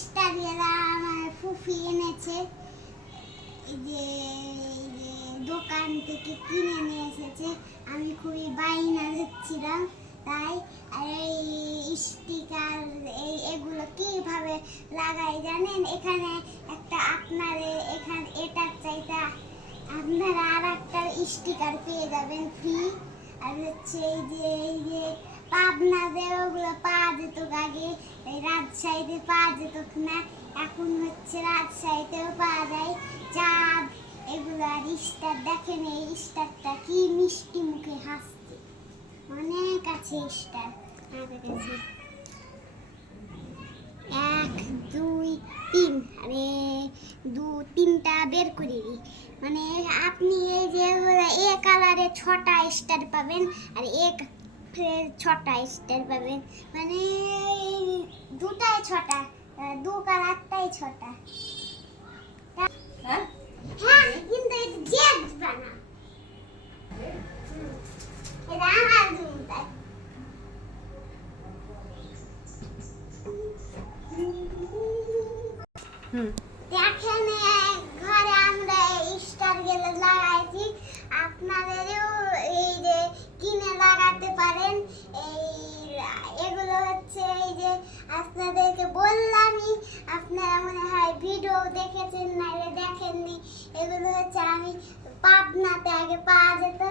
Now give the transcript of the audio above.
স্টারগুলো আমার ফুফি এনেছে, এই যে দোকান থেকে কিনে নিয়ে এসেছে। আমি খুবই বায়না ধরছিলাম তাই। আর এই স্টিকার এগুলো কিভাবে লাগাই জানেন? এখানে একটা আপনাদের এখানে এটার চাইতে আপনারা আর একটা স্টিকার পেয়ে যাবেন ফ্রি। আর হচ্ছে এই যে পাবনাদের ওগুলো পাওয়া যেত আগে, এই রাজশাহীতে পাওয়া যেত না, এখন হচ্ছে রাজশাহীতেও পাওয়া যায়। চাঁদ এগুলো আর স্টার, দেখেন এই স্টারটা কি মিষ্টি মুখে হাসছে, অনেক আছে স্টার আমাদের কাছে। 1 2 3, আরে 2 3টা বের করে দিই। মানে আপনি এই যে এ কালারে 6টা স্টার পাবেন আর এক 6টা স্টার পাবেন, মানে দুটায় 6টা, দু কালারটাই 6টা। হ্যাঁ কিন্তু এটা জেড বানা, এটা আমার জুমটা। দেখেন ঘরে আমরা স্টার গেলে লাগাইছি, আপনাদেরও এই যে কিনে লাগাতে পারেন। এগুলো হচ্ছে এই যে আপনাদেরকে বললামই, আপনারা মনে হয় ভিডিও দেখেছেন নাইলে দেখেননি। এগুলো হচ্ছে আমি পাবনাতে আগে পাওয়া যেত।